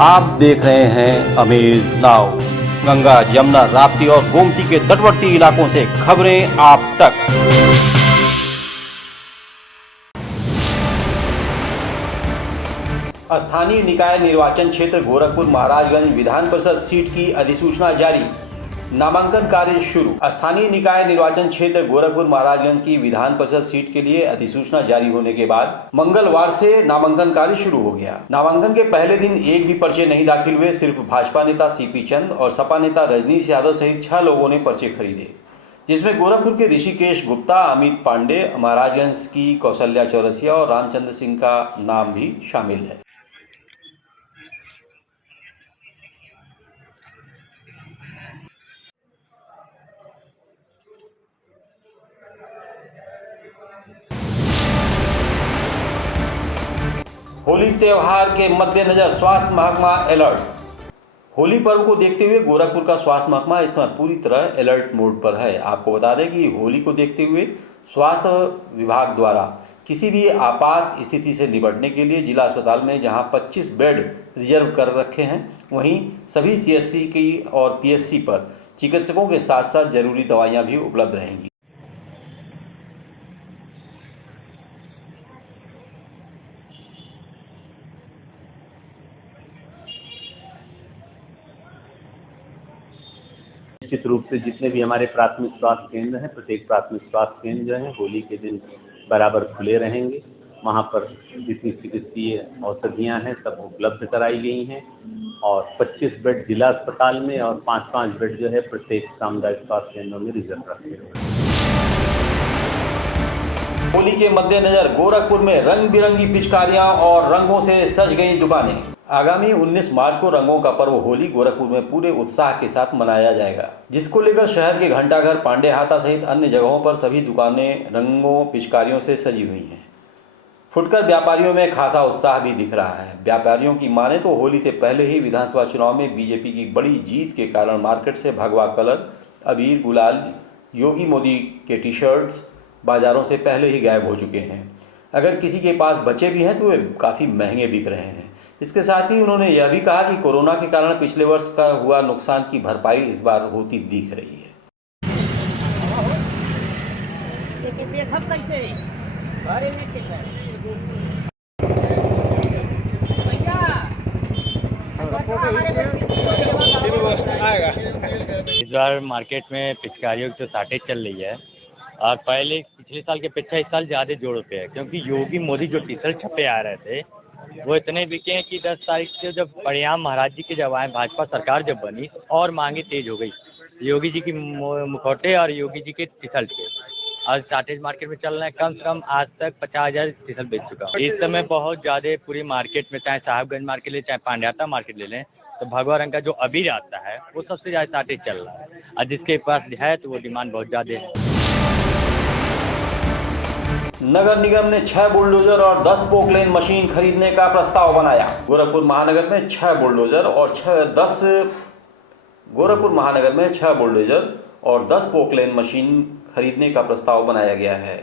आप देख रहे हैं अमेज नाउ। गंगा, यमुना, राप्ती और गोमती के तटवर्ती इलाकों से खबरें आप तक। स्थानीय निकाय निर्वाचन क्षेत्र गोरखपुर महाराजगंज विधान परिषद सीट की अधिसूचना जारी, नामांकन कार्य शुरू। स्थानीय निकाय निर्वाचन क्षेत्र गोरखपुर महाराजगंज की विधान परिषद सीट के लिए अधिसूचना जारी होने के बाद मंगलवार से नामांकन कार्य शुरू हो गया। नामांकन के पहले दिन एक भी पर्चे नहीं दाखिल हुए। सिर्फ भाजपा नेता सीपी चंद और सपा नेता रजनीश यादव सहित 6 लोगों ने पर्चे खरीदे, जिसमें गोरखपुर के ऋषिकेश गुप्ता, अमित पांडे, महाराजगंज की कौशल्या चौरसिया और रामचंद्र सिंह का नाम भी शामिल है। होली त्योहार के मद्देनजर स्वास्थ्य महकमा अलर्ट। होली पर्व को देखते हुए गोरखपुर का स्वास्थ्य महकमा इस समय पूरी तरह अलर्ट मोड पर है। आपको बता दें कि होली को देखते हुए स्वास्थ्य विभाग द्वारा किसी भी आपात स्थिति से निपटने के लिए जिला अस्पताल में जहां 25 बेड रिजर्व कर रखे हैं, वहीं सभी सीएचसी की और पीएचसी पर चिकित्सकों के साथ साथ जरूरी दवाइयाँ भी उपलब्ध रहेंगी। निश्चित रूप से जितने भी हमारे प्राथमिक स्वास्थ्य केंद्र हैं, प्रत्येक प्राथमिक स्वास्थ्य केंद्र जो है होली के दिन बराबर खुले रहेंगे। वहाँ पर जितनी चिकित्सीय औषधियाँ हैं सब उपलब्ध कराई गई हैं और 25 बेड जिला अस्पताल में और 5-5 बेड जो है प्रत्येक सामुदायिक स्वास्थ्य केंद्रों में रिजर्व रखे हुए हैं। होली के मद्देनजर गोरखपुर में रंग बिरंगी पिचकारियां और रंगों से सज गई दुकानें। आगामी 19 मार्च को रंगों का पर्व होली गोरखपुर में पूरे उत्साह के साथ मनाया जाएगा, जिसको लेकर शहर के घंटाघर, पांडे हाता सहित अन्य जगहों पर सभी दुकानें रंगों पिचकारियों से सजी हुई हैं। फुटकर व्यापारियों में खासा उत्साह भी दिख रहा है। व्यापारियों की माने तो होली से पहले ही विधानसभा चुनाव में बीजेपी की बड़ी जीत के कारण मार्केट से भगवा कलर, अबीर, गुलाल, योगी मोदी के टी शर्ट्स बाजारों से पहले ही गायब हो चुके हैं। अगर किसी के पास बचे भी हैं तो वे काफ़ी महंगे बिक रहे हैं। इसके साथ ही उन्होंने यह भी कहा कि कोरोना के कारण पिछले वर्ष का हुआ नुकसान की भरपाई इस बार होती दिख रही है। इस बार मार्केट में पिचकारियों की तो शॉर्टेज चल रही है और पहले पिछले साल के अपेक्षा इस साल ज़्यादा जोरों पे है, क्योंकि योगी मोदी जो टी शर्ट छपे आ रहे थे वो इतने बिके हैं कि 10 तारीख से जब परिणाम महाराज जी के जब आए, भाजपा सरकार जब बनी और मांगे तेज हो गई योगी जी की मुखौटे और योगी जी के टी शर्ट के। और शॉर्टेज मार्केट में चल रहा है। कम से कम आज तक 50,000 टी शर्ट बेच चुका हूँ। इस समय बहुत ज़्यादा पूरी मार्केट में, चाहे साहबगंज मार्केट ले चाहे पांड्याता मार्केट ले लें, तो भगवा रंग का जो अबीर आता है वो सबसे ज़्यादा शॉर्टेज चल रहा है और जिसके पास है तो वो डिमांड बहुत ज़्यादा है। नगर निगम ने 6 बुलडोजर और 10 पोकलेन मशीन खरीदने का प्रस्ताव बनाया। गोरखपुर महानगर में 6 बुलडोजर और 10 पोकलेन मशीन खरीदने का प्रस्ताव बनाया गया है।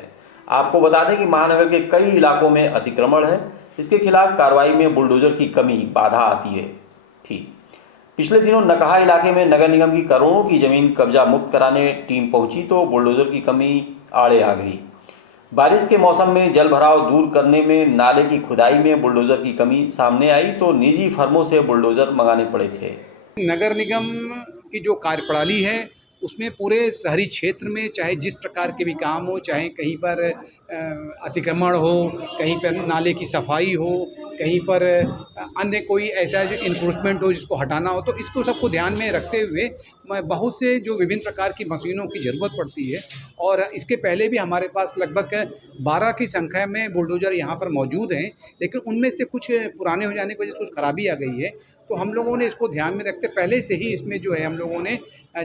आपको बता दें कि महानगर के कई इलाकों में अतिक्रमण है। इसके खिलाफ कार्रवाई में बुलडोजर की कमी बाधा आती है थी। पिछले दिनों नकहा इलाके में नगर निगम की करोड़ों की जमीन कब्जा मुक्त कराने टीम पहुंची तो बुलडोजर की कमी आड़े आ गई। बारिश के मौसम में जल भराव दूर करने में नाले की खुदाई में बुलडोजर की कमी सामने आई तो निजी फर्मों से बुलडोजर मंगाने पड़े थे। नगर निगम की जो कार्यप्रणाली है उसमें पूरे शहरी क्षेत्र में चाहे जिस प्रकार के भी काम हो, चाहे कहीं पर अतिक्रमण हो, कहीं पर नाले की सफाई हो, कहीं पर अन्य कोई ऐसा जो इन्क्रोचमेंट हो जिसको हटाना हो, तो इसको सबको ध्यान में रखते हुए बहुत से जो विभिन्न प्रकार की मशीनों की ज़रूरत पड़ती है। और इसके पहले भी हमारे पास लगभग 12 की संख्या में बुलडोज़र यहाँ पर मौजूद हैं, लेकिन उनमें से कुछ पुराने हो जाने की वजह से कुछ खराबी आ गई है। तो हम लोगों ने इसको ध्यान में रखते पहले से ही इसमें जो है हम लोगों ने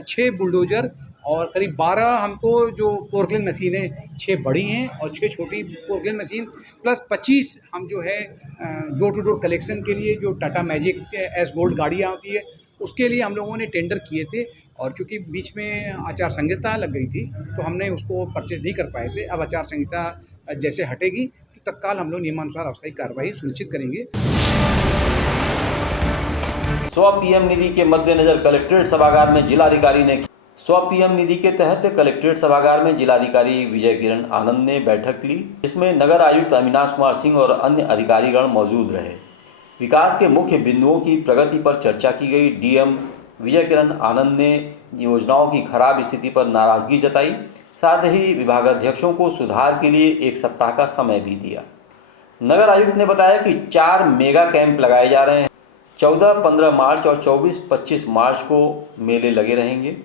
6 बुलडोज़र और करीब 12 हमको जो पोर्कलिन मशीनें 6 बड़ी हैं और 6 छोटी पोर्कलिन मशीन प्लस 25 हम जो है डोर टू डोर कलेक्शन के लिए जो टाटा मैजिक एस गोल्ड गाड़ियाँ होती है उसके लिए हम लोगों ने टेंडर किए थे। और चूँकि बीच में आचार संहिता लग गई थी तो हमने उसको परचेज़ नहीं कर पाए थे। अब आचार संहिता जैसे हटेगी तत्काल हम लोग नियमानुसार आवश्यक कार्रवाई सुनिश्चित करेंगे। 100 पीएम निधि के मद्देनजर कलेक्ट्रेट सभागार में जिलाधिकारी ने 100 पीएम निधि के तहत कलेक्ट्रेट सभागार में जिलाधिकारी विजय किरण आनंद ने बैठक ली, जिसमें नगर आयुक्त अविनाश कुमार सिंह और अन्य अधिकारीगण मौजूद रहे। विकास के मुख्य बिंदुओं की प्रगति पर चर्चा की गई। डीएम विजय किरण आनंद ने योजनाओं की खराब स्थिति पर नाराजगी जताई, साथ ही विभागाध्यक्षों को सुधार के लिए 1 सप्ताह का समय भी दिया। नगर आयुक्त ने बताया कि 4 मेगा कैंप लगाए जा रहे हैं। 14-15 मार्च और 24-25 मार्च को मेले लगे रहेंगे,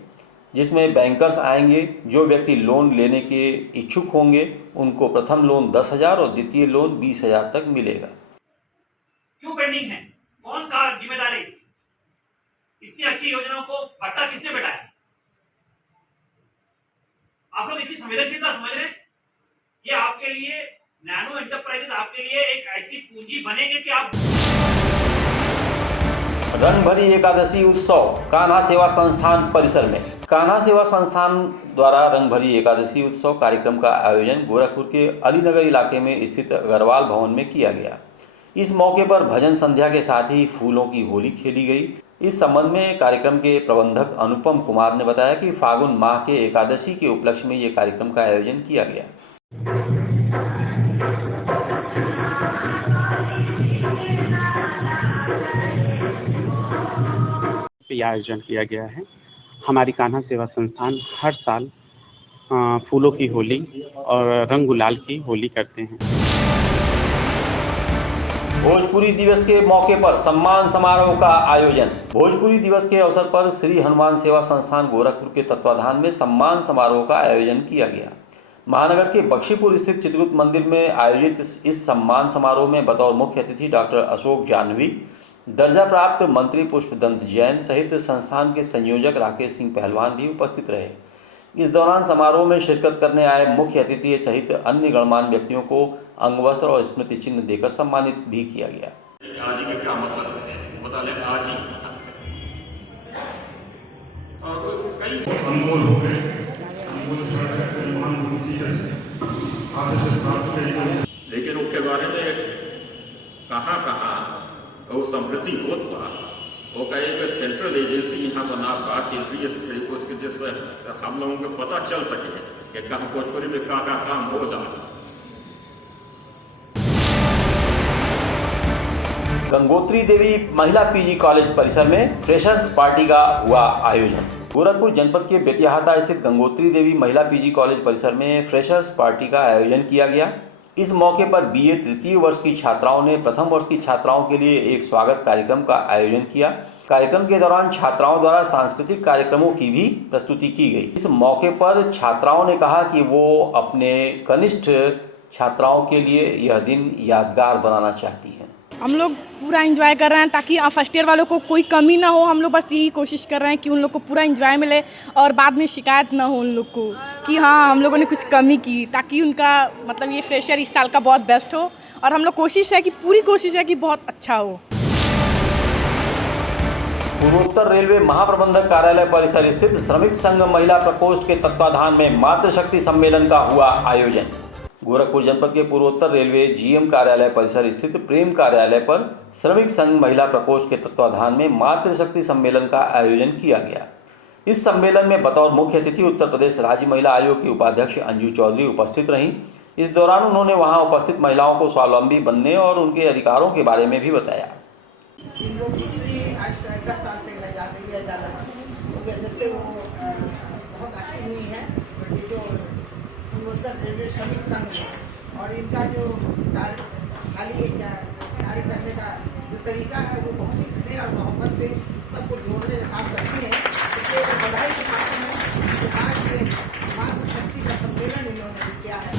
जिसमें बैंकर्स आएंगे। जो व्यक्ति लोन लेने के इच्छुक होंगे उनको प्रथम लोन 10,000 और द्वितीय लोन 20,000 तक मिलेगा। क्यों पेंडिंग है? कौन का जिम्मेदार है इसकी? इतनी अच्छी योजनाओं को पट्टा किसने बैठाया? आप लोग इसकी संवेदनशीलता समझ रहे हैं? ये आपके लिए नैनो एंटरप्राइजेस आपके लिए एक ऐसी पूंजी बनेंगे कि आप रंग भरी एकादशी उत्सव कान्हा सेवा संस्थान परिसर में। कान्हा सेवा संस्थान द्वारा रंग भरी एकादशी उत्सव कार्यक्रम का आयोजन गोरखपुर के अलीनगर इलाके में स्थित अग्रवाल भवन में किया गया। इस मौके पर भजन संध्या के साथ ही फूलों की होली खेली गई। इस संबंध में कार्यक्रम के प्रबंधक अनुपम कुमार ने बताया कि फागुन माह के एकादशी के उपलक्ष्य में ये कार्यक्रम का आयोजन किया गया। यह आयोजन किया गया है। हमारी कान्हा सेवा संस्थान हर साल फूलों की होली और रंग गुलाल की होली करते हैं। भोजपुरी दिवस के मौके पर सम्मान समारोह का आयोजन। भोजपुरी दिवस के अवसर पर श्री हनुमान सेवा संस्थान गोरखपुर के तत्वाधान में सम्मान समारोह का आयोजन किया गया। महानगर के बख्शीपुर स्थित चित्रगुप्त मंदिर में आयोजित इस सम्मान समारोह में बतौर मुख्य अतिथि डॉक्टर अशोक जाह्नवी, दर्जा प्राप्त मंत्री पुष्पदंत जैन सहित संस्थान के संयोजक राकेश सिंह पहलवान भी उपस्थित रहे। इस दौरान समारोह में शिरकत करने आए मुख्य अतिथि सहित अन्य गणमान्य व्यक्तियों को अंगवस्त्र और स्मृति चिन्ह देकर सम्मानित भी किया गया। आजी का क्या मतलब है? बता लें आजी और कई अनमोल हो गए, लेकिन उसके बारे में कहाँ वो समृद्धि होत बा, वो कहे कि सेंट्रल एजेंसी यहाँ बना बा केंद्रीय उसके जिससे हम लोगों को पता चल सके कि कहाँ भोजपुरी में का काम हो रहा। गंगोत्री देवी महिला पीजी कॉलेज परिसर में फ्रेशर्स पार्टी का हुआ आयोजन। गोरखपुर जनपद के बेतियाहाता स्थित गंगोत्री देवी महिला पीजी कॉलेज परिसर में फ्रेशर्स पार्टी का आयोजन किया गया। इस मौके पर बीए तृतीय वर्ष की छात्राओं ने प्रथम वर्ष की छात्राओं के लिए एक स्वागत कार्यक्रम का आयोजन किया। कार्यक्रम के दौरान छात्राओं द्वारा सांस्कृतिक कार्यक्रमों की भी प्रस्तुति की गई। इस मौके पर छात्राओं ने कहा कि वो अपने कनिष्ठ छात्राओं के लिए यह दिन यादगार बनाना चाहती हैं। हम लोग पूरा एंजॉय कर रहे हैं ताकि फर्स्ट ईयर वालों को कोई कमी ना हो। हम लोग बस यही कोशिश कर रहे हैं कि उन लोग को पूरा एंजॉय मिले और बाद में शिकायत ना हो उन लोग को कि हाँ हम लोगों ने कुछ कमी की, ताकि उनका मतलब ये फ्रेशर इस साल का बहुत बेस्ट हो। और हम लोग पूरी कोशिश है कि बहुत अच्छा हो। पूर्वोत्तर रेलवे महाप्रबंधक कार्यालय परिसर स्थित श्रमिक संघ महिला प्रकोष्ठ के तत्वाधान में मातृशक्ति सम्मेलन का हुआ आयोजन। गोरखपुर जनपद के पूर्वोत्तर रेलवे जीएम कार्यालय परिसर स्थित प्रेम कार्यालय पर श्रमिक संघ महिला प्रकोष्ठ के तत्वाधान में मातृशक्ति सम्मेलन का आयोजन किया गया। इस सम्मेलन में बतौर मुख्य अतिथि उत्तर प्रदेश राज्य महिला आयोग की उपाध्यक्ष अंजू चौधरी उपस्थित रहीं। इस दौरान उन्होंने वहां उपस्थित महिलाओं को स्वावलंबी बनने और उनके अधिकारों के बारे में भी बताया। रेलवे श्रमिक संघ और इनका जो कार्य करने का जो तरीका है वो बहुत ही स्नेह और मोहब्बत से सबको जोड़ने का काम करती है। इसलिए बधाई के साथ में आज के मातृशक्ति का सम्मेलन इन्होंने किया है।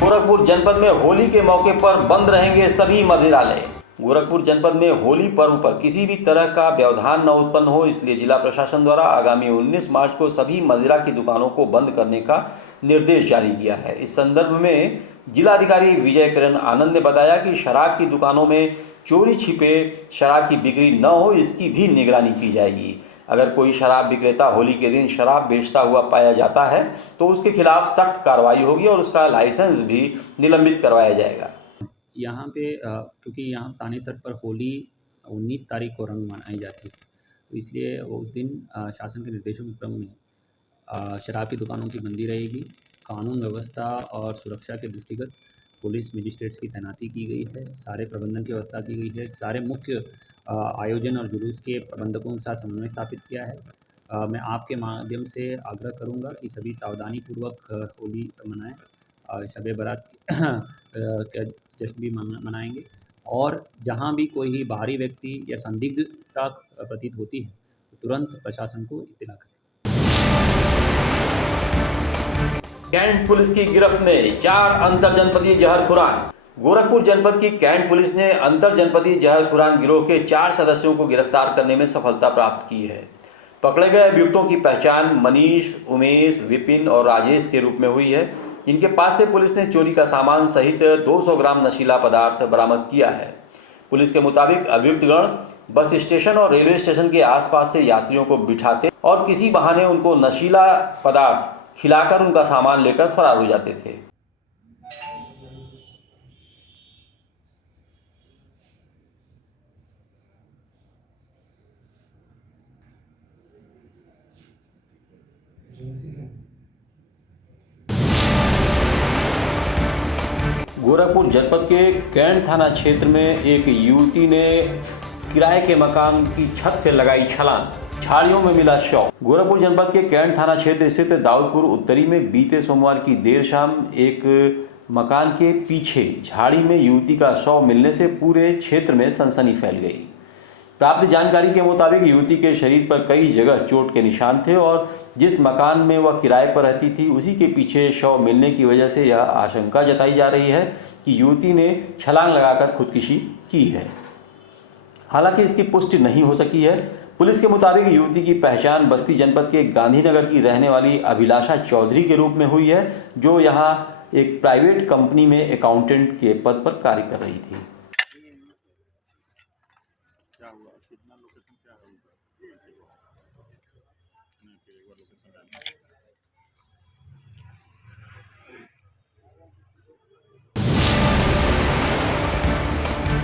गोरखपुर जनपद में होली के मौके पर बंद रहेंगे सभी मदिरालय। गोरखपुर जनपद में होली पर्व पर किसी भी तरह का व्यवधान न उत्पन्न हो, इसलिए जिला प्रशासन द्वारा आगामी 19 मार्च को सभी मदिरा की दुकानों को बंद करने का निर्देश जारी किया है। इस संदर्भ में जिलाधिकारी विजय किरण आनंद ने बताया कि शराब की दुकानों में चोरी छिपे शराब की बिक्री न हो, इसकी भी निगरानी की जाएगी। अगर कोई शराब विक्रेता होली के दिन शराब बेचता हुआ पाया जाता है तो उसके खिलाफ सख्त कार्रवाई होगी और उसका लाइसेंस भी निलंबित करवाया जाएगा। यहाँ पे क्योंकि यहाँ स्थानीय स्तर पर होली 19 तारीख को रंग मनाई जाती है, तो इसलिए उस दिन शासन के निर्देशों के क्रम में शराब की दुकानों की बंदी रहेगी। कानून व्यवस्था और सुरक्षा के दृष्टिगत पुलिस मजिस्ट्रेट्स की तैनाती की गई है। सारे प्रबंधन की व्यवस्था की गई है। सारे मुख्य आयोजन और जुलूस के प्रबंधकों के साथ समन्वय स्थापित किया है। मैं आपके माध्यम से आग्रह करूंगा कि सभी सावधानीपूर्वक होली मनाएं। शब बारात का जश्न भी मनाएंगे और जहां भी कोई बाहरी व्यक्ति या संदिग्धता प्रतीत होती है तो तुरंत प्रशासन को इत्तला करें। कैंट पुलिस की गिरफ्त में 4 अंतरजनपदीय जहरखुरान। गोरखपुर जनपद की कैंट पुलिस ने अंतरजनपदीय जहरखुरान गिरोह के 4 सदस्यों को गिरफ्तार करने में सफलता प्राप्त की है। पकड़े गए अभियुक्तों की पहचान मनीष, उमेश, विपिन और राजेश के रूप में हुई है। इनके पास से पुलिस ने चोरी का सामान सहित 200 ग्राम नशीला पदार्थ बरामद किया है। पुलिस के मुताबिक अभियुक्तगण बस स्टेशन और रेलवे स्टेशन के आसपास से यात्रियों को बिठाते और किसी बहाने उनको नशीला पदार्थ खिलाकर उनका सामान लेकर फरार हो जाते थे। गोरखपुर जनपद के कैंट थाना क्षेत्र में एक युवती ने किराए के मकान की छत से लगाई छलांग, झाड़ियों में मिला शव। गोरखपुर जनपद के कैंट थाना क्षेत्र स्थित दाऊदपुर उत्तरी में बीते सोमवार की देर शाम एक मकान के पीछे झाड़ी में युवती का शव मिलने से पूरे क्षेत्र में सनसनी फैल गई। प्राप्त जानकारी के मुताबिक युवती के शरीर पर कई जगह चोट के निशान थे और जिस मकान में वह किराए पर रहती थी उसी के पीछे शव मिलने की वजह से यह आशंका जताई जा रही है कि युवती ने छलांग लगाकर खुदकुशी की है। हालांकि इसकी पुष्टि नहीं हो सकी है। पुलिस के मुताबिक युवती की पहचान बस्ती जनपद के गांधीनगर की रहने वाली अभिलाषा चौधरी के रूप में हुई है, जो यहाँ एक प्राइवेट कंपनी में अकाउंटेंट के पद पर कार्य कर रही थी।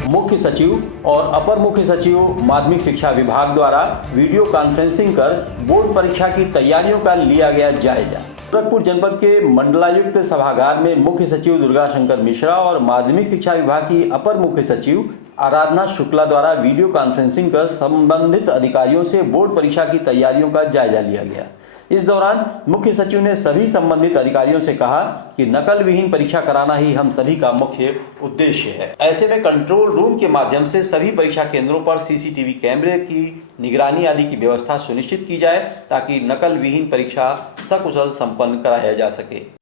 मुख्य सचिव और अपर मुख्य सचिव माध्यमिक शिक्षा विभाग द्वारा वीडियो कॉन्फ्रेंसिंग कर बोर्ड परीक्षा की तैयारियों का लिया गया जायजा। गोरखपुर जनपद के मंडलायुक्त सभागार में मुख्य सचिव दुर्गा शंकर मिश्रा और माध्यमिक शिक्षा विभाग की अपर मुख्य सचिव आराधना शुक्ला द्वारा वीडियो कॉन्फ्रेंसिंग कर संबंधित अधिकारियों से बोर्ड परीक्षा की तैयारियों का जायजा लिया गया। इस दौरान मुख्य सचिव ने सभी संबंधित अधिकारियों से कहा कि नकल विहीन परीक्षा कराना ही हम सभी का मुख्य उद्देश्य है। ऐसे में कंट्रोल रूम के माध्यम से सभी परीक्षा केंद्रों पर सीसीटीवी कैमरे की निगरानी आदि की व्यवस्था सुनिश्चित की जाए ताकि नकल विहीन परीक्षा सकुशल संपन्न कराया जा सके।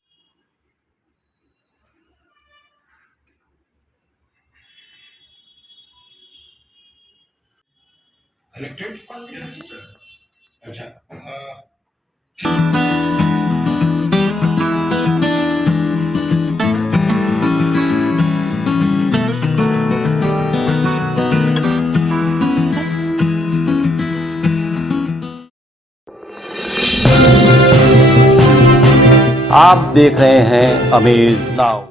आप देख रहे हैं अमेज नाउ।